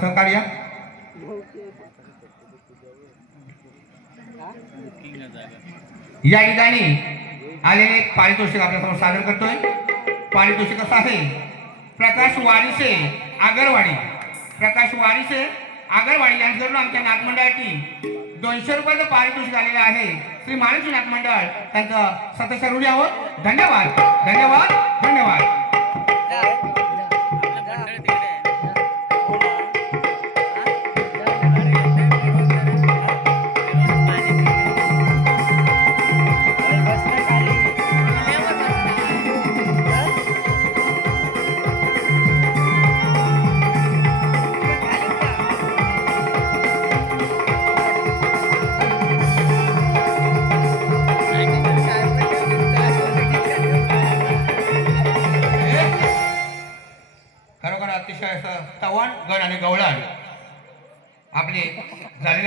सहकार्य। या ठिकाणी आलेले पारितोषिक आपल्यासमोर सादर करतोय। पारितोषिक असं आहे, प्रकाश वारिसे आगरवाडी, प्रकाश वारिसे आगरवाडी यांच्याकडून आमच्या नाटमंडळाची 200 रुपयाचं पारितोषिक आलेलं आहे। श्री मानसी नाटमंडळ त्यांचं सतत ऋणी आहोत। धन्यवाद धन्यवाद धन्यवाद। खरोखर अतिशय असं तवण गण आणि गवळण आपले झालेले